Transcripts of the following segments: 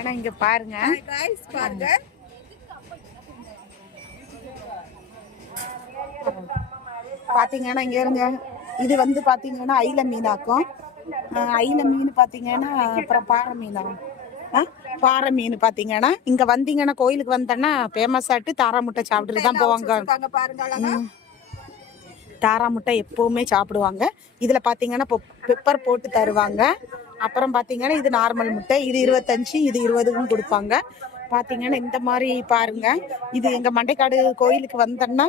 ஆனா இங்க பாருங்க பாருங்க பாத்தீங்கன்னா இங்க இருங்க. இது வந்து பாத்தீங்கன்னா ஐல மீனாக்கும். ஐல மீன் பாத்தீங்கன்னா அப்புறம் பாறை மீனா பாறை மீன் பாத்தீங்கன்னா இங்க வந்தீங்கன்னா கோயிலுக்கு வந்தோன்னா ஃபேமஸ் ஆட்டு தாரா முட்டை சாப்பிட்டுட்டு தான் போவாங்க. தாரா முட்டை எப்பவுமே சாப்பிடுவாங்க. இதுல பாத்தீங்கன்னா பெப்பர் போட்டு தருவாங்க. அப்புறம் பாத்தீங்கன்னா இது நார்மல் முட்டை, இது 25, இது 20க்கும் கொடுப்பாங்க. பாத்தீங்கன்னா இந்த மாதிரி பாருங்க. இது எங்க மண்டைக்காடு கோயிலுக்கு வந்தோன்னா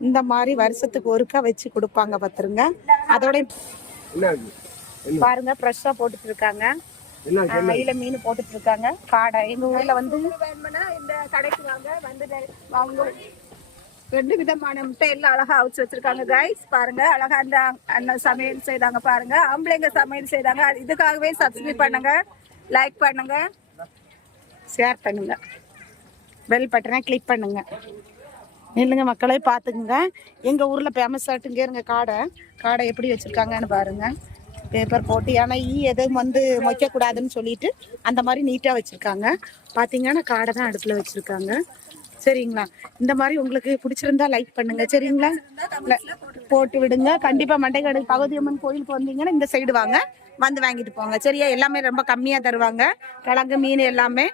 இந்த மாதிரி வருஷத்துக்கு ஒருக்கா வச்சு கொடுப்பாங்க பாத்துருங்க. அதோட பாருங்க ஃப்ரெஷ்ஷா போட்டுட்டு இருக்காங்க. ஐல மீன் போட்டுட்டு இருக்காங்க. காடை எங்க ஊர்ல வந்து இந்த கடைக்கு வாங்க வந்து ரெண்டு விதமான முட்டை எல்லாம் அழகா அவிச்சு வச்சிருக்காங்க கைஸ். பாருங்க அழகா அந்த அண்ணன் சமையல் செய்தாங்க. பாருங்க ஆம்பளைங்க சமையல் செய்தாங்க. இதுக்காகவே சப்ஸ்கிரைப் பண்ணுங்க, லைக் பண்ணுங்க, ஷேர் பண்ணுங்க, பெல் பட்டனை கிளிக் பண்ணுங்க. இல்லைங்க மக்களே பார்த்துக்குங்க. எங்கள் ஊரில் ஃபேமஸ் ஆட்டுங்க இருங்க. காடை எப்படி வச்சுருக்காங்கன்னு பாருங்கள். பேப்பர் போட்டு ஏன்னா எதுவும் வந்து வைக்கக்கூடாதுன்னு சொல்லிட்டு அந்த மாதிரி நீட்டாக வச்சுருக்காங்க. பார்த்தீங்கன்னா காடை தான் அடுப்பில் வச்சுருக்காங்க. சரிங்களா? இந்த மாதிரி உங்களுக்கு பிடிச்சிருந்தா லைக் பண்ணுங்க. சரிங்களா? போட்டு விடுங்க. கண்டிப்பாக மண்டைக்காடு பகவதியம்மன் கோயிலுக்கு வந்தீங்கன்னா இந்த சைடு வாங்க, வந்து வாங்கிட்டு போங்க. சரியா? எல்லாமே ரொம்ப கம்மியாக தருவாங்க. கிழங்கு மீன் எல்லாமே